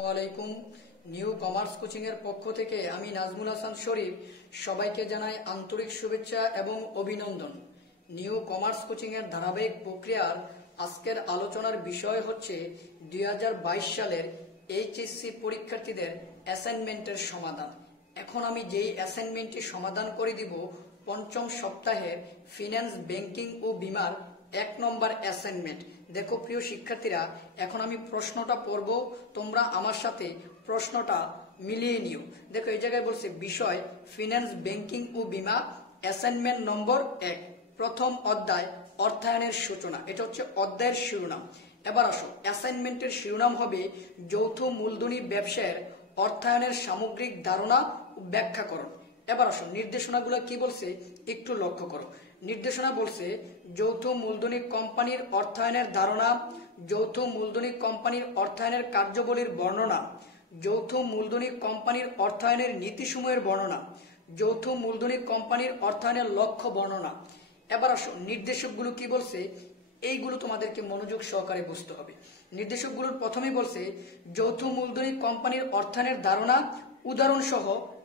আসসালামাইকুম। New commerce coaching এর পক্ষ থেকে আমি নাজমুল হাসান শরীফ সবাইকে জানাই আন্তরিক শুভেচ্ছা এবং অভিনন্দন। নিউ কমার্স কোচিং এর ধারাবাহিক প্রক্রিয়ার আজকের আলোচনার বিষয় হচ্ছে 2022 সালের এইচএসসি পরীক্ষার্থীদের অ্যাসাইনমেন্টের সমাধান। এখন আমি যেই অ্যাসাইনমেন্টটি সমাধান করে দিব পঞ্চম সপ্তাহের ফিন্যান্স, ব্যাংকিং ও বীমার 1 নম্বর অ্যাসাইনমেন্ট। দেখো প্রিয় শিক্ষার্থীরা, এখন আমি প্রশ্নটা পড়ব, তোমরা আমার সাথে প্রশ্নটা মিলিয়ে নিও। দেখো এই জায়গায় বলছে বিষয় ফিন্যান্স, ব্যাংকিং ও বীমা, অ্যাসাইনমেন্ট নম্বর 1, প্রথম অধ্যায় অর্থায়নের সূচনা। এটা হচ্ছে অধ্যায়ের শিরোনাম। এবার আসো, অ্যাসাইনমেন্টের শিরোনাম হবে যৌথ মূলধনী ব্যবসায়ের অর্থায়নের সামগ্রিক ধারণা ও ব্যাখ্যাকরণ। এবার আসো, নির্দেশনাগুলো কি বলছে একটু লক্ষ্য করো। নির্দেশনা বলছে যৌথ মূলধনী কোম্পানির অর্থায়নের ধারণা, যৌথ মূলধনী কোম্পানির অর্থায়নের কার্যাবলীর বর্ণনা, যৌথ মূলধনী কোম্পানির অর্থায়নের নীতিসমূহের বর্ণনা, যৌথ মূলধনী কোম্পানির অর্থায়নের লক্ষ্য বর্ণনা। এবার আসো, নির্দেশকগুলো কি বলছে এইগুলো তোমাদেরকে মনোযোগ সহকারে বুঝতে হবে। নির্দেশকগুলোর প্রথমেই বলছে যৌথ মূলধনী কোম্পানির অর্থায়নের ধারণা উদাহরণ সহ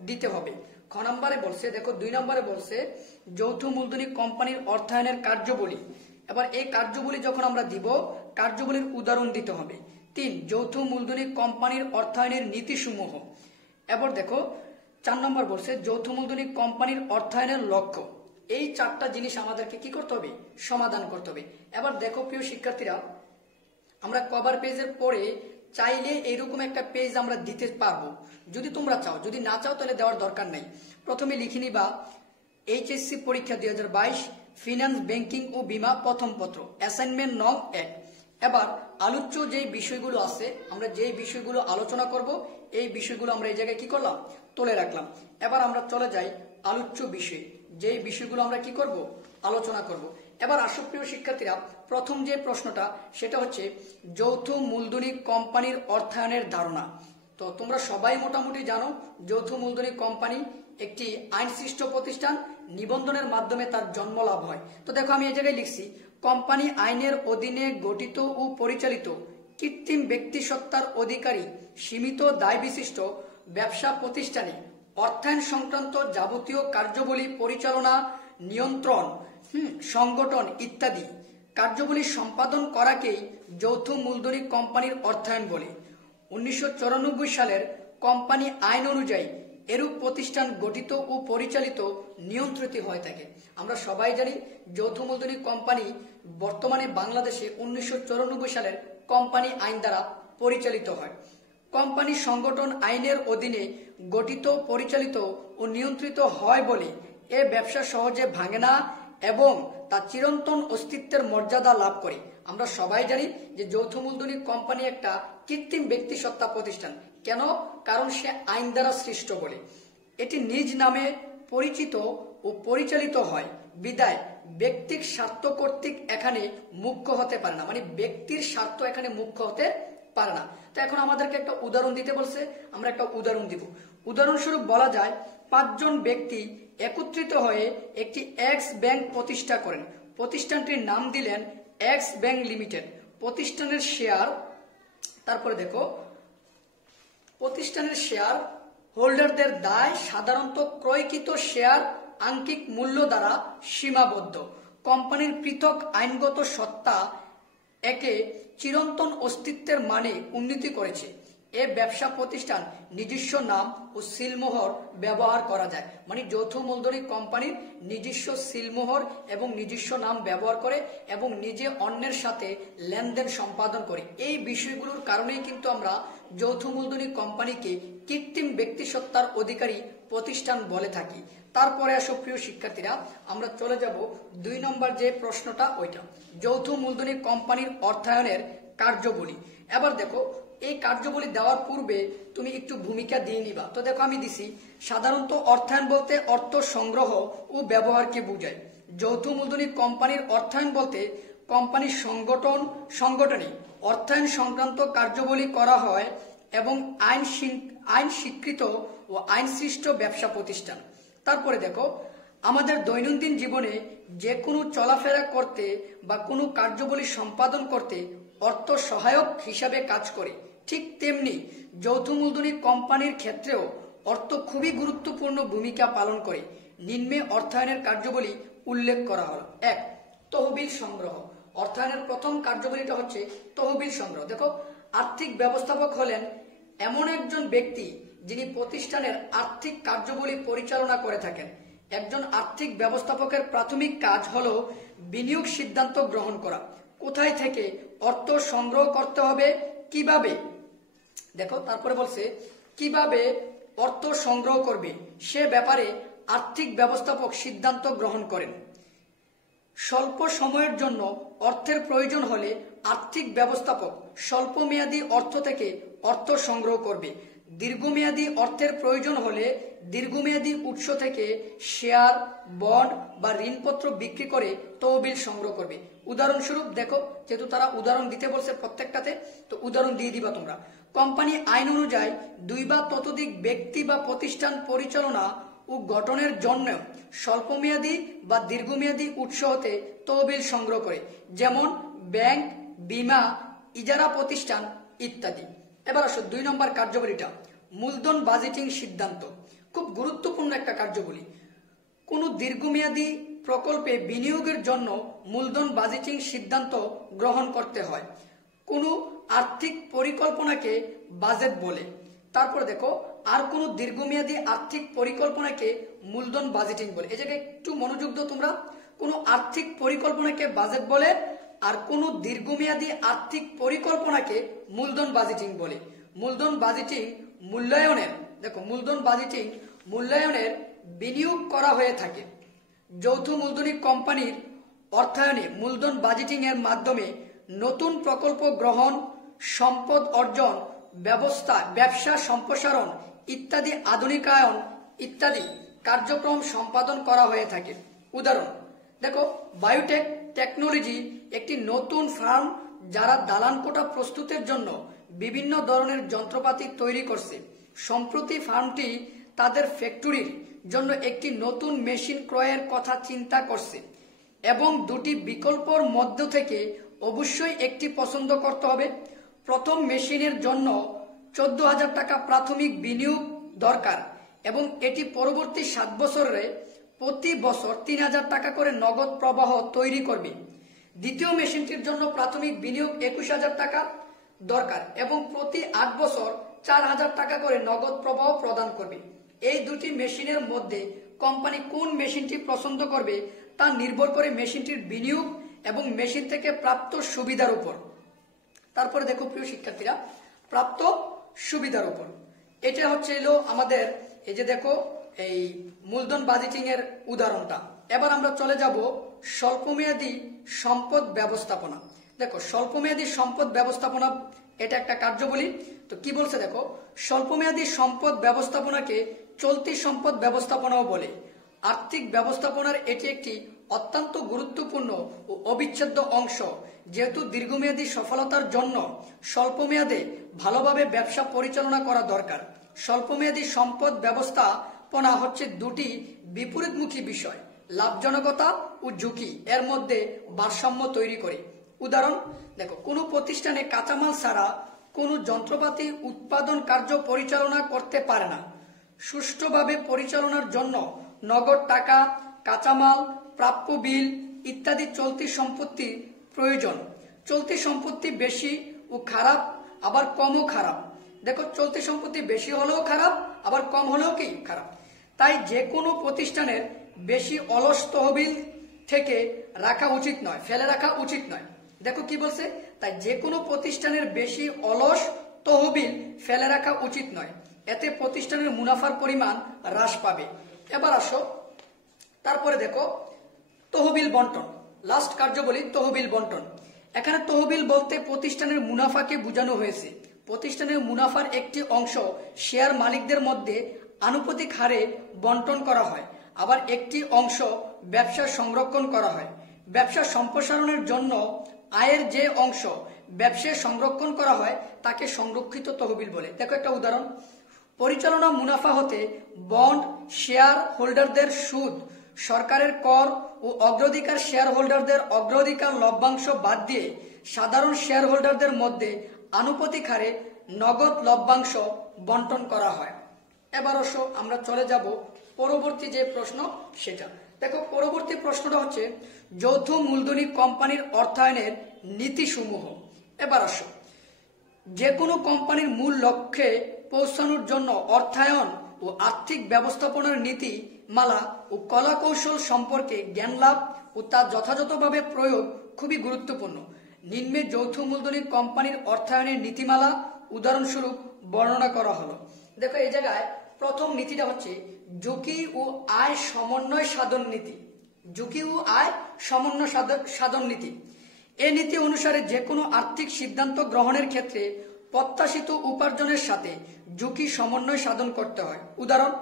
দিতে হবে। খ নম্বরে বলছে, দেখো 2 নম্বরে বলছে যৌথ মূলধনী কোম্পানির অর্থায়নের কার্যাবলী। এবার এই কার্যাবলী যখন আমরা দিব, কার্যাবলীর উদাহরণ দিতে হবে। 3, যৌথ মূলধনী কোম্পানির অর্থায়নের নীতিসমূহ। এবার দেখো 4 নম্বর বলছে যৌথ মূলধনী কোম্পানির অর্থায়নের লক্ষ্য। এই 4টা জিনিস আমাদেরকে কি করতে হবে? সমাধান করতে হবে। এবার দেখো প্রিয় শিক্ষার্থীরা, আমরা কভার পেজের পরে চাইলে এইরকম একটা পেজ আমরা দিতে পারবো, যদি তোমরা চাও। যদি না চাও তাহলে দেওয়ার দরকার নাই। প্রথমে লিখে নিবা এইচএসসি পরীক্ষা 2022 ফিন্যান্স, ব্যাংকিং ও বীমা প্রথম পত্র, অ্যাসাইনমেন্ট নং 1। এবার আলোচ্য যে বিষয়গুলো আছে, আমরা যে বিষয়গুলো আলোচনা করব, এই বিষয়গুলো আমরা এই জায়গায় কি করলাম? তুলে রাখলাম। এবার আমরা চলে যাই আলোচ্য বিষয়, যে বিষয়গুলো আমরা কি করব? আলোচনা করব। এবার আসো প্রিয় শিক্ষার্থীরা, প্রথম যে প্রশ্নটা সেটা হচ্ছে যৌথ মূলধনী কোম্পানির অর্থায়নের ধারণা। তো তোমরা সবাই মোটামুটি জানো যৌথ মূলধনী কোম্পানি একটি আইনসৃষ্ট প্রতিষ্ঠান, নিবন্ধনের মাধ্যমে তার জন্ম লাভ হয়। তো দেখো আমি এই জায়গায় লিখছি কোম্পানি আইনের অধীনে গঠিত ও পরিচালিত কৃত্রিম ব্যক্তিসত্তার অধিকারী সীমিত দায় বিশিষ্ট ব্যবসা প্রতিষ্ঠানে অর্থায়ন সংক্রান্ত যাবতীয় কার্যাবলী পরিচালনা, নিয়ন্ত্রণ, সংগঠন ইত্যাদি কার্যাবলী সম্পাদন করাকেই যৌথ মূলধনী কোম্পানির অর্থায়ন বলে। 1994 সালের কোম্পানি আইন অনুযায়ী এরূপ প্রতিষ্ঠান গঠিত ও পরিচালিত, নিয়ন্ত্রিত হয়ে থাকে। আমরা সবাই জানি যৌথ মূলধনী কোম্পানি বর্তমানে বাংলাদেশে 1994 সালের কোম্পানি আইন দ্বারা পরিচালিত হয়। কোম্পানি সংগঠন আইনের অধীনে গঠিত, পরিচালিত ও নিয়ন্ত্রিত হয় বলে এ ব্যবসা সহজে ভাঙে না এবং তা চিরন্তন অস্তিত্বের মর্যাদা লাভ করে। আমরা সবাই জানি যে যৌথ মূলধনী কোম্পানি একটা কৃত্রিম ব্যক্তিসত্তা প্রতিষ্ঠান। কেন? কারণ সে আইন দ্বারা সৃষ্ট বলে। এটি নিজ নামে পরিচিত ও পরিচালিত হয় বিদায় ব্যক্তির স্বার্থ কর্তৃক এখানে মুখ্য হতে পারে না, মানে ব্যক্তির স্বার্থ এখানে মুখ্য হতে পারে না। তো এখন আমাদেরকে একটা উদাহরণ দিতে বলছে, আমরা একটা উদাহরণ দিব। উদাহরণস্বরূপ বলা যায় 5 জন ব্যক্তি একত্রিত হয়ে একটি এক্স ব্যাংক প্রতিষ্ঠা করেন। প্রতিষ্ঠানটির নাম দিলেন এক্স ব্যাংক লিমিটেড। প্রতিষ্ঠানের শেয়ার, তারপরে দেখো প্রতিষ্ঠানের শেয়ার হোল্ডারদের দায় সাধারণত ক্রয়কৃত শেয়ার আংকিক মূল্য দ্বারা সীমাবদ্ধ। কোম্পানির পৃথক আইনগত সত্তা একে চিরন্তন অস্তিত্বের মানে উন্নতি করেছে। এ ব্যবসা প্রতিষ্ঠান নিজস্ব নাম ও সিলমোহর ব্যবহার করা যায়, মানে যৌথ মূলধনী কোম্পানির নিজস্ব সিলমোহর এবং নিজস্ব নাম ব্যবহার করে এবং নিজে অন্যের সাথে লেনদেন সম্পাদন করে। এই বিষয়গুলোর কারণেই কিন্তু আমরা যৌথ মূলধনী কোম্পানিকে কৃত্রিম ব্যক্তিসত্তার অধিকারী প্রতিষ্ঠান বলে থাকি। তারপরে আসো প্রিয় শিক্ষার্থীরা, আমরা চলে যাব 2 নম্বর যে প্রশ্নটা, ওইটা যৌথ মূলধনী কোম্পানির অর্থায়নের কার্যাবলী। এবার দেখো এই কার্যাবলী দেওয়ার পূর্বে তুমি একটু ভূমিকা দিয়ে নিবা। তো দেখো আমি দিছি সাধারণত অর্থায়ন বলতে অর্থ সংগ্রহ ও ব্যবহারকে বোঝায়। যৌথ মূলধনী কোম্পানির অর্থায়ন বলতে কোম্পানির সংগঠনে অর্থায়ন সংক্রান্ত কার্যাবলী করা হয় এবং আইন স্বীকৃত ও আইন সৃষ্ট ব্যবসা প্রতিষ্ঠান। তারপরে দেখো আমাদের দৈনন্দিন জীবনে যে কোনো চলাফেরা করতে বা কোনো কার্যাবলী সম্পাদন করতে অর্থ সহায়ক হিসাবে কাজ করে। ঠিক তেমনি যৌথ মূলধনী কোম্পানির ক্ষেত্রেও অর্থ খুবই গুরুত্বপূর্ণ ভূমিকা পালন করে। নিম্নে অর্থায়নের কার্যাবলী উল্লেখ করা হলো। 1. তহবিল সংগ্রহ। অর্থায়নের প্রথম কার্যাবলীটা হচ্ছে তহবিল সংগ্রহ। দেখো, আর্থিক ব্যবস্থাপক হলেন এমন একজন ব্যক্তি যিনি প্রতিষ্ঠানের আর্থিক কার্যাবলী পরিচালনা করে থাকেন। একজন আর্থিক ব্যবস্থাপকের প্রাথমিক কাজ হলো বিনিয়োগ সিদ্ধান্ত গ্রহণ করা। কোথায় থেকে অর্থ সংগ্রহ করতে হবে, কিভাবে, দেখো তারপরে বলছে কিভাবে অর্থ সংগ্রহ করবে সে ব্যাপারে আর্থিক ব্যবস্থাপক সিদ্ধান্ত গ্রহণ করেন। স্বল্প সময়ের জন্য অর্থের প্রয়োজন হলে আর্থিক ব্যবস্থাপক স্বল্পমেয়াদী অর্থ থেকে অর্থ সংগ্রহ করবে। দীর্ঘমেয়াদী অর্থের প্রয়োজন হলে দীর্ঘমেয়াদী উৎস থেকে শেয়ার, বন্ড বা ঋণপত্র বিক্রি করে তহবিল সংগ্রহ করবে। উদাহরণস্বরূপ দেখো, যেহেতু তারা উদাহরণ দিতে বলছে প্রত্যেকটাতে, তো উদাহরণ দিয়ে দিবা তোমরা। কোম্পানি আইন অনুযায়ী 2 বা ততোধিক ব্যক্তি বা প্রতিষ্ঠান পরিচালনা ও গঠনের জন্য স্বল্পমেয়াদী বা দীর্ঘমেয়াদী উৎস হতে তহবিল সংগ্রহ করে, যেমন ব্যাংক, বীমা, ইজারা প্রতিষ্ঠান ইত্যাদি। এবার আসো 2 নম্বর কার্যাবলীটা, মূলধন বাজেটিং সিদ্ধান্ত। খুব গুরুত্বপূর্ণ একটা কার্যাবলী। কোনো দীর্ঘমেয়াদী প্রকল্পে বিনিয়োগের জন্য মূলধন বাজেটিং সিদ্ধান্ত গ্রহণ করতে হয়। কোনো আর্থিক পরিকল্পনাকে বাজেট বলে। তারপর দেখো, আর কোনো দীর্ঘমেয়াদী আর্থিক পরিকল্পনাকে মূলধন বাজেটিং বলে। এই জায়গায় একটু মনোযোগ দাও তোমরা। কোনো আর্থিক পরিকল্পনাকে বাজেট বলে, আর কোনো দীর্ঘমেয়াদী আর্থিক পরিকল্পনাকে মূলধন বাজেটিং বলে। মূলধন বাজেটিং মূল্যায়নের, দেখো মূলধন বাজেটিং মূল্যায়নের বিনিয়োগ করা হয়ে থাকে। যৌথ মূলধনী কোম্পানির অর্থায়নে মূলধন বাজেটিং এর মাধ্যমে নতুন প্রকল্প গ্রহণ, সম্পদ অর্জন, ব্যবসা সম্প্রসারণ ইত্যাদি আধুনিকায়ন ইত্যাদি কার্যক্রম সম্পাদন করা হয়ে থাকে। উদাহরণ দেখো, বায়োটেক টেকনোলজি একটি নতুন ফার্ম যারা দালান কোঠা প্রস্তুতের জন্য বিভিন্ন ধরনের যন্ত্রপাতি তৈরি করছে। সম্প্রতি ফার্মটি তাদের ফ্যাক্টরির জন্য একটি নতুন মেশিন ক্রয়ের কথা চিন্তা করছে এবং 2টি বিকল্পর মধ্য থেকে অবশ্যই একটি পছন্দ করতে হবে। প্রথম মেশিনের জন্য 14,000 টাকা প্রাথমিক বিনিয়োগ দরকার এবং এটি পরবর্তী 7 বছরে প্রতি বছর 3,000 টাকা করে নগদ প্রবাহ তৈরি করবে। দ্বিতীয় মেশিনটির জন্য প্রাথমিক বিনিয়োগ 21,000 টাকা দরকার এবং প্রতি 8 বছর 4,000 টাকা করে নগদ প্রবাহ প্রদান করবে। এই 2টি মেশিনের মধ্যে কোম্পানি কোন মেশিনটি পছন্দ করবে তা নির্ভর করে মেশিনটির বিনিয়োগ এবং মেশিন থেকে প্রাপ্ত সুবিধার উপর। তারপরে দেখো প্রিয় শিক্ষার্থীরা, প্রাপ্ত সুবিধার উপর, এটা হচ্ছে আমাদের এই যে দেখো এই মূলধন বাজেটিং এর উদাহরণটা। এবার আমরা চলে যাব স্বল্পমেয়াদী সম্পদ ব্যবস্থাপনা। দেখো, স্বল্পমেয়াদী সম্পদ ব্যবস্থাপনা এটা একটা কার্যাবলী। তো কি বলছে দেখো, স্বল্পমেয়াদী সম্পদ ব্যবস্থাপনাকে চলতি সম্পদ ব্যবস্থাপনাও বলে। আর্থিক ব্যবস্থাপনার এটি একটি অত্যন্ত গুরুত্বপূর্ণ ও অবিচ্ছেদ্য অংশ, যেহেতু দীর্ঘমেয়াদী সফলতার জন্য স্বল্পমেয়াদে ভালোভাবে ব্যবসা পরিচালনা করা দরকার। স্বল্পমেয়াদী সম্পদ ব্যবস্থাপনা হচ্ছে 2টি বিপরীতমুখী বিষয়, লাভজনকতা ও ঝুঁকি এর মধ্যে ভারসাম্য তৈরি করে। উদাহরণ দেখো, কোনো প্রতিষ্ঠানে কাঁচামাল ছাড়া কোনো যন্ত্রপাতি উৎপাদন কার্য পরিচালনা করতে পারে না। সুষ্ঠুভাবে পরিচালনার জন্য নগদ টাকা, কাঁচামাল, প্রাপ্য বিল ইত্যাদি চলতি সম্পত্তি প্রয়োজন। চলতি সম্পত্তি বেশি ও খারাপ, আবার কমও খারাপ। দেখো, চলতি সম্পত্তি বেশি হলেও খারাপ, আবার কম হলেও কি খারাপ। তাই যে কোনো প্রতিষ্ঠানের বেশি অলস তহবিল থেকে রাখা উচিত নয়, ফেলে রাখা উচিত নয়। দেখো কি বলছে, তাই যে কোনো প্রতিষ্ঠানের বেশি অলস তহবিল ফেলে রাখা উচিত নয়, এতে প্রতিষ্ঠানের মুনাফার পরিমাণ হ্রাস পাবে। এবার আসো, তারপরে দেখো তহবিল বন্টন, লাস্ট কার্যাবলী তহবিল বন্টন। এখানে তহবিল বলতে প্রতিষ্ঠানের মুনাফাকে বোঝানো হয়েছে। প্রতিষ্ঠানের মুনাফার একটি অংশ শেয়ার মালিকদের মধ্যে আনুপাতিক হারে বন্টন করা হয়, আবার একটি অংশ ব্যবসা সংরক্ষণ করা হয়। ব্যবসা সম্প্রসারণের জন্য আয়ের যে অংশ ব্যবসায় সংরক্ষণ করা হয় তাকে সংরক্ষিত তহবিল বলে। দেখো একটা উদাহরণ, পরিচালনা মুনাফা হতে বন্ড শেয়ার হোল্ডারদের সুদ, সরকারের কর ও অগ্রাধিকার শেয়ার হোল্ডারদের অগ্রাধিকার লভ্যাংশ বাদ দিয়ে সাধারণ শেয়ার হোল্ডারদের মধ্যে আনুপাতিক হারে নগদ লভ্যাংশ বন্টন করা হয়। এবার অবশ্য আমরা চলে যাব পরবর্তী যে প্রশ্ন সেটা। দেখো পরবর্তী প্রশ্নটা হচ্ছে যৌথ মূলধনী কোম্পানির অর্থায়নের নীতিসমূহ। এবার আসো, যে কোনো কোম্পানির মূল লক্ষ্যে পৌঁছানোর জন্য অর্থায়ন ও আর্থিক ব্যবস্থাপনার নীতি মালা ও কলা কৌশল সম্পর্কে জ্ঞান লাভ ও তার যথাযথভাবে প্রয়োগ খুবই গুরুত্বপূর্ণ। নিম্নে যৌথ মূলধনী কোম্পানির অর্থায়নের নীতিমালা উদাহরণস্বরূপ বর্ণনা করা হলো। দেখো এই জায়গায় প্রথম নীতিটা হচ্ছে ঝুঁকি ও আয় সমন্বয় সাধন নীতি। ঝুঁকি ও আয় সমন্বয় সাধন নীতি। এই নীতি অনুসারে যে কোনো আর্থিক সিদ্ধান্ত গ্রহণের ক্ষেত্রে প্রত্যাশিত উপার্জনের সাথে ঝুঁকি সমন্বয় সাধন করতে হয়। উদাহরণ,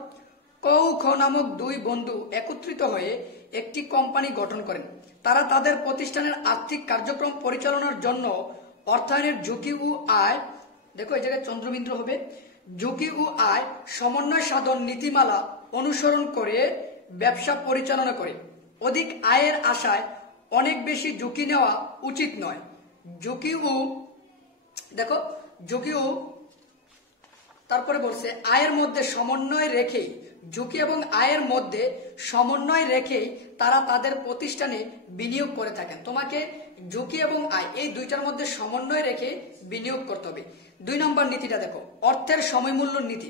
ক ও খ নামক দুই বন্ধু একত্রিত হয়ে একটি কোম্পানি গঠন করেন। তারা তাদের প্রতিষ্ঠানের আর্থিক কার্যক্রম পরিচালনার জন্য অর্থায়নের ঝুঁকি ও আয়, দেখো এই জায়গায় চন্দ্রবিন্দু হবে, ঝুঁকি ও আয় সমন্বয় সাধন নীতিমালা অনুসরণ করে ব্যবসা পরিচালনা করে। অধিক আয়ের আশায় অনেক বেশি ঝুঁকি নেওয়া উচিত নয়। ঝুঁকি ও তারপরে বলছে আয়ের মধ্যে সমন্বয় রেখেই, ঝুঁকি এবং আয়ের মধ্যে সমন্বয় রেখেই তারা তাদের প্রতিষ্ঠানে বিনিয়োগ করে থাকেন। তোমাকে ঝুঁকি এবং আয় এই দুইটার মধ্যে সমন্বয় রেখে বিনিয়োগ করতে হবে। 2 নম্বর নীতিটা দেখো, অর্থের সময়মূল্য নীতি।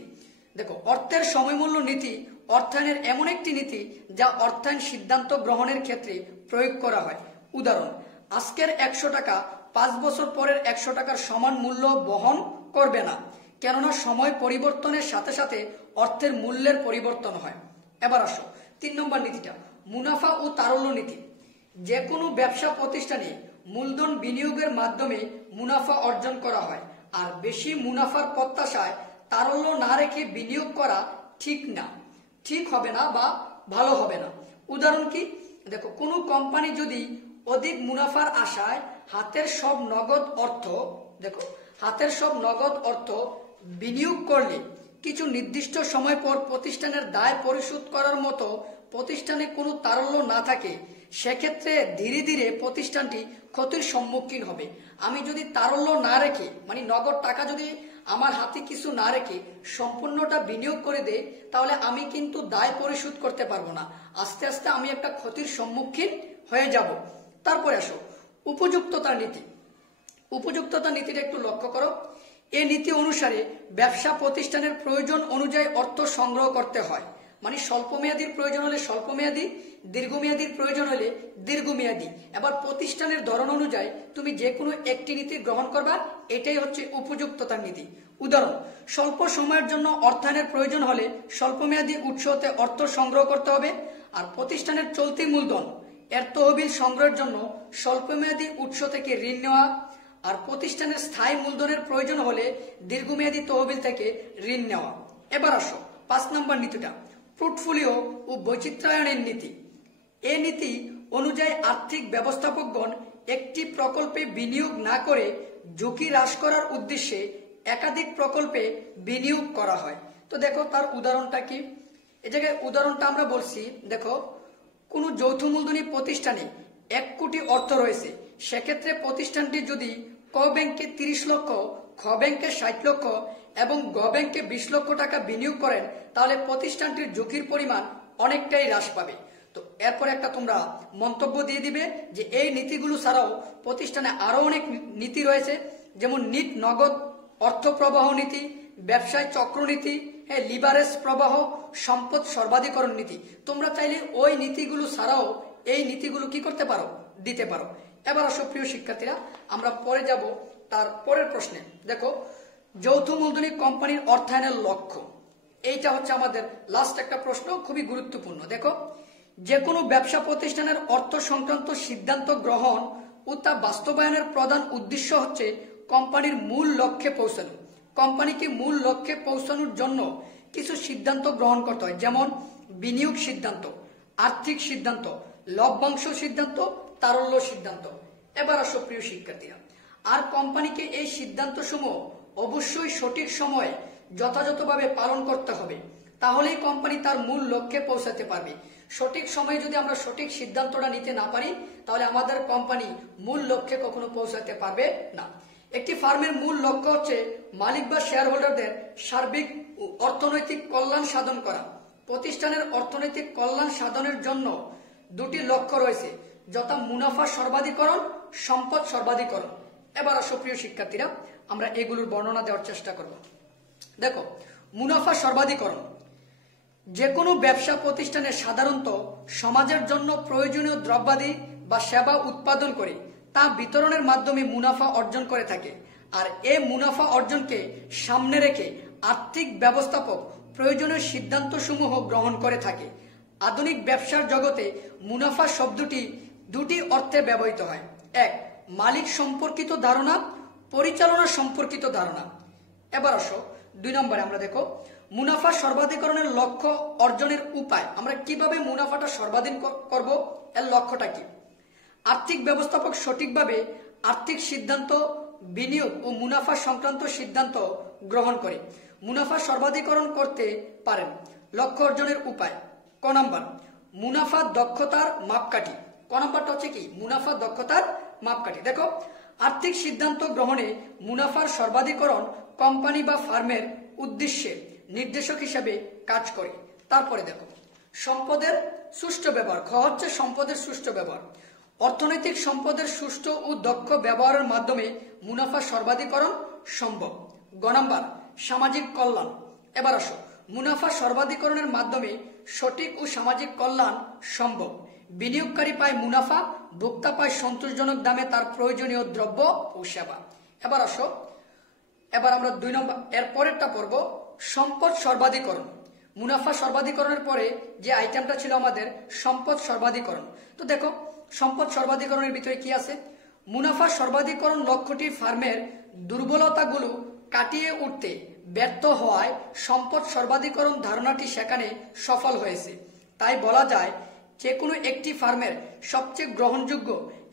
দেখো অর্থের সময়মূল্য নীতি অর্থায়নের এমন একটি নীতি যা অর্থায়ন সিদ্ধান্ত গ্রহণের ক্ষেত্রে প্রয়োগ করা হয়। উদাহরণ, আজকের 100 টাকা 5 বছর পরের 100 টাকার সমান মূল্য বহন করবে না, কেননা সময় পরিবর্তনের সাথে সাথে অর্থের মূল্যের পরিবর্তন হয়। এবার আসো 3 নম্বর নীতিটা, মুনাফা ও তারল্য নীতি। যে কোনো ব্যবসা প্রতিষ্ঠানে মূলধন বিনিয়োগের মাধ্যমে মুনাফা অর্জন করা হয়, আর বেশি মুনাফার প্রত্যাশায় তারল্য না রেখে বিনিয়োগ করা ঠিক হবে না বা ভালো হবে না। উদাহরণ কি, দেখো কোনো কোম্পানি যদি অধিক মুনাফার আশায় হাতের সব নগদ অর্থ বিনিয়োগ করলে কিছু নির্দিষ্ট সময় পর প্রতিষ্ঠানের দায় পরিশোধ করার মতো প্রতিষ্ঠানে কোনো তারল্য না থাকে, সেক্ষেত্রে ধীরে ধীরে প্রতিষ্ঠানটি ক্ষতির সম্মুখীন হবে। আমি যদি তারল্য না রেখে, মানে নগদ টাকা যদি আমার হাতে কিছু না রেখে সম্পূর্ণটা বিনিয়োগ করে দেই, তাহলে আমি কিন্তু দায় পরিশোধ করতে পারবো না, আস্তে আস্তে আমি একটা ক্ষতির সম্মুখীন হয়ে যাব। তারপরে আসো উপযুক্ততা নীতি। উপযুক্ততা নীতিটা একটু লক্ষ্য করো। এই নীতি অনুসারে ব্যবসা প্রতিষ্ঠানের প্রয়োজন অনুযায়ী অর্থ সংগ্রহ করতে হয়, মানে স্বল্পমেয়াদীর প্রয়োজন হলে স্বল্পমেয়াদী, দীর্ঘমেয়াদীর প্রয়োজন হলে দীর্ঘমেয়াদী। এবার প্রতিষ্ঠানের ধরন অনুযায়ী তুমি যে কোনো একটি নীতি গ্রহণ করবা, এটাই হচ্ছে উপযুক্ততার নীতি। উদাহরণ, স্বল্প সময়ের জন্য অর্থায়নের প্রয়োজন হলে স্বল্পমেয়াদী উৎস হতে অর্থ সংগ্রহ করতে হবে, আর প্রতিষ্ঠানের চলতি মূলধন এর তহবিল সংগ্রহের জন্য স্বল্পমেয়াদী উৎস থেকে ঋণ নেওয়া, আর প্রতিষ্ঠানের স্থায়ী মূলধনের প্রয়োজন হলে দীর্ঘমেয়াদী তহবিল থেকে ঋণ নেওয়া। এবার আসো 5 নম্বর নীতিটা, পোর্টফোলিও ও বৈচিত্র্যায়নের নীতি। এই নীতি অনুযায়ী আর্থিক ব্যবস্থাপকগণ একটি প্রকল্পে বিনিয়োগ না করে ঝুঁকি হ্রাস করার উদ্দেশ্যে একাধিক প্রকল্পে বিনিয়োগ করা হয়। তো দেখো তার উদাহরণটা কি, এই জায়গায় উদাহরণটা আমরা বলছি, দেখো কোনো যৌথ মূলধনী প্রতিষ্ঠানে 1 কোটি অর্থ রয়েছে, সেক্ষেত্রে প্রতিষ্ঠানটি যদি ক ব্যাংকে 30 লক্ষ, খ ব্যাংকে 60 লক্ষ এবং গ ব্যাংকে 20 লক্ষ টাকা বিনিয়োগ করেন, তাহলে প্রতিষ্ঠানটির ঝুঁকির পরিমাণ অনেকটাই হ্রাস পাবে। তো এরপরে একটা তোমরা মন্তব্য দিয়ে দিবে যে এই নীতিগুলো ছাড়াও প্রতিষ্ঠানে আরো অনেক নীতি রয়েছে, যেমন নগদ অর্থ প্রবাহ নীতি, ব্যবসায় চক্রনীতি, লিভারেজ প্রবাহ, সম্পদ সর্বাধিকরণ নীতি। তোমরা চাইলে ওই নীতিগুলো ছাড়াও এই নীতিগুলো কি করতে পারো, দিতে পারো। এবার আসো প্রিয় শিক্ষার্থীরা, আমরা পরে যাব তার পরের প্রশ্নে। দেখো যৌথ মূলধনী কোম্পানির অর্থায়নের লক্ষ্য, এইটা হচ্ছে আমাদের লাস্ট একটা প্রশ্ন, খুবই গুরুত্বপূর্ণ। দেখো যে কোনো ব্যবসা প্রতিষ্ঠানের অর্থ সংক্রান্ত সিদ্ধান্ত গ্রহণ ও তা বাস্তবায়নের প্রধান উদ্দেশ্য হচ্ছে কোম্পানির মূল লক্ষ্যে পৌঁছানো। কোম্পানিকে মূল লক্ষ্যে পৌঁছানোর জন্য কিছু সিদ্ধান্ত গ্রহণ করতে হয়, যেমন বিনিয়োগ সিদ্ধান্ত, আর্থিক সিদ্ধান্ত, লভ্যাংশ সিদ্ধান্ত, তারল্য সিদ্ধান্ত। এবার আসো প্রিয় শিক্ষার্থীরা, আর কোম্পানিকে এই সিদ্ধান্তসমূহ অবশ্যই সঠিক সময়ে যথাযথভাবে পালন করতে হবে, তাহলেই কোম্পানি তার মূল লক্ষ্যে পৌঁছাতে পারবে। সঠিক সময়ে যদি আমরা সঠিক সিদ্ধান্তটা নিতে না পারি, তাহলে আমাদের কোম্পানি মূল লক্ষ্যে কখনো পৌঁছাতে পারবে না। একটি ফার্মের মূল লক্ষ্য হচ্ছে মালিক বা শেয়ার হোল্ডারদের সার্বিক অর্থনৈতিক কল্যাণ সাধন করা। প্রতিষ্ঠানের অর্থনৈতিক কল্যাণ সাধনের জন্য দুটি লক্ষ্য রয়েছে, যথা মুনাফা সর্বাধিকরণ, সম্পদ সর্বাধিকরণ। এবার আসো প্রিয় শিক্ষার্থীরা, আমরা এগুলোর বর্ণনা দেওয়ার চেষ্টা করব। দেখো, মুনাফা সর্বাধিকরণ যে কোনো ব্যবসা প্রতিষ্ঠানে সাধারণত সমাজের জন্য প্রয়োজনীয় দ্রব্যাদি বা সেবা উৎপাদন করে তা বিতরণের মাধ্যমে মুনাফা অর্জন করে থাকে। আর এই মুনাফা অর্জনকে সামনে রেখে আর্থিক ব্যবস্থাপক প্রয়োজনীয় সিদ্ধান্তসমূহ গ্রহণ করে থাকে। আধুনিক ব্যবসার জগতে মুনাফা শব্দটি দুটি অর্থে ব্যবহৃত হয়। এক, মালিক সম্পর্কিত ধারণা, পরিচালনা সম্পর্কিত ধারণা। এবার আসো 2 নম্বরে, আমরা দেখো মুনাফা সর্বাধিকরণের লক্ষ্য অর্জনের উপায়। আমরা কিভাবে মুনাফাটা সর্বাধিক করব, এর লক্ষ্যটা কি? আর্থিক ব্যবস্থাপক সঠিকভাবে আর্থিক সিদ্ধান্ত, বিনিয়োগ ও মুনাফা সংক্রান্ত সিদ্ধান্ত গ্রহণ করে মুনাফা সর্বাধিকরণ করতে পারেন। লক্ষ্য অর্জনের উপায় ক নাম্বার, মুনাফা দক্ষতার মাপকাঠি। ক নাম্বারটা হচ্ছে কি? মুনাফা দক্ষতার মাপকাঠি। দেখো, আর্থিক সিদ্ধান্ত গ্রহণে মুনাফার সর্বাধিকরণ কোম্পানি বা ফার্মের উদ্দেশ্যে নির্দেশক হিসেবে কাজ করে। তারপরে দেখো, সম্পদের সুষ্ঠু ব্যবহার। খ হচ্ছে সম্পদের সুষ্ঠু ব্যবহার। অর্থনৈতিক সম্পদের সুষ্ঠু ও দক্ষ ব্যবহারের মাধ্যমে মুনাফা সর্বাধিকরণ সম্ভব। গ নাম্বার, সামাজিক কল্যাণ। এবার আসো, মুনাফা সর্বাধিকরণের মাধ্যমে সঠিক ও সামাজিক কল্যাণ সম্ভব। বিনিয়োগকারী পায় মুনাফা, ভোক্তা পায় সন্তোষজনক দামে তার প্রয়োজনীয় দ্রব্য ও সেবা। এবার আসো, এবার আমরা 2 নম্বর এর পরেরটা পড়ব, সম্পদ সর্বাধিকরণ। মুনাফা সর্বাধিকরণের পরে যে আইটেমটা ছিল আমাদের সম্পদ সর্বাধিকরণ। তো দেখো, সম্পদ সর্বাধিকরণের ভিতরে কি আছে? মুনাফা সর্বাধিকরণ লক্ষ্যটি ফার্মের দুর্বলতাগুলো কাটিয়ে উঠতে ব্যর্থ হওয়ায় সম্পদ সর্বাধিকরণ ধারণাটি সেখানে সফল হয়েছে। তাই বলা যায় যে কোনো একটি ফার্মের সবচেয়ে গ্রহণযোগ্য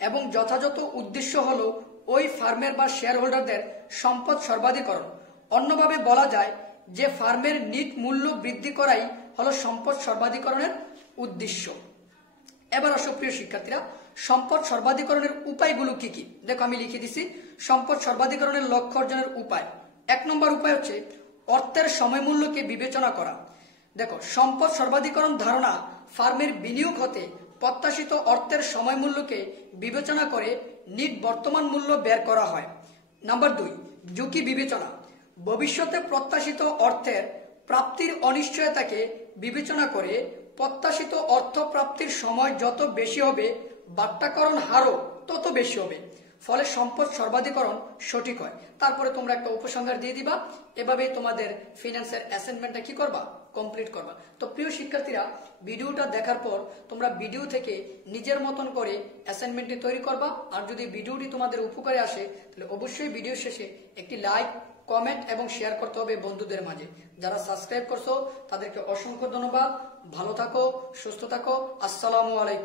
এবং যথাযথ উদ্দেশ্য হলো ওই ফার্মের বা শেয়ার হোল্ডারদের সম্পদ সর্বাধিকরণ। অন্যভাবে বলা যায় যে ফার্মের নিট মূল্য বৃদ্ধি করাই হলো সম্পদ সর্বাধিকরণের উদ্দেশ্য। এবার আসো প্রিয় শিক্ষার্থীরা, সম্পদ সর্বাধিকরণের উপায়গুলো কি কি? দেখো, আমি লিখে দিছি সম্পদ সর্বাধিকরণের লক্ষ্য অর্জনের উপায়। 1 নম্বর উপায় হচ্ছে অর্থের সময় মূল্যকে বিবেচনা করা। দেখো, সম্পদ সর্বাধিকরণ ধারণা ফার্মের বিনিয়োগ হতে প্রত্যাশিত অর্থের সময় মূল্যকে বিবেচনা করে নিট বর্তমান মূল্য বের করা হয়। নাম্বার 2, ঝুঁকি বিবেচনা। ভবিষ্যতে প্রত্যাশিত অর্থের প্রাপ্তির অনিশ্চয়তাকে বিবেচনা করে প্রত্যাশিত অর্থ প্রাপ্তির সময় যত বেশি হবে, বাট্টাকরণ হারও তত বেশি হবে, ফলে সম্পদ সর্বাধিকরণ সঠিক হয়। তারপরে তোমরা একটা উপসংহার দিয়ে দিবা। এভাবে তোমাদের ফিনান্সের অ্যাসাইনমেন্টটা কি করবা? কমপ্লিট করবা। তো প্রিয় শিক্ষার্থীরা, ভিডিওটা দেখার পর তোমরা ভিডিও থেকে নিজের মতন করে অ্যাসাইনমেন্টটি তৈরি করবা। আর যদি ভিডিওটি তোমাদের উপকারে আসে, তাহলে অবশ্যই ভিডিও শেষে একটি লাইক, কমেন্ট এবং শেয়ার করতে হবে বন্ধুদের মাঝে। যারা সাবস্ক্রাইব করছো তাদেরকে অসংখ্য ধন্যবাদ। ভালো থাকো, সুস্থ থাকো। আসসালামু আলাইকুম।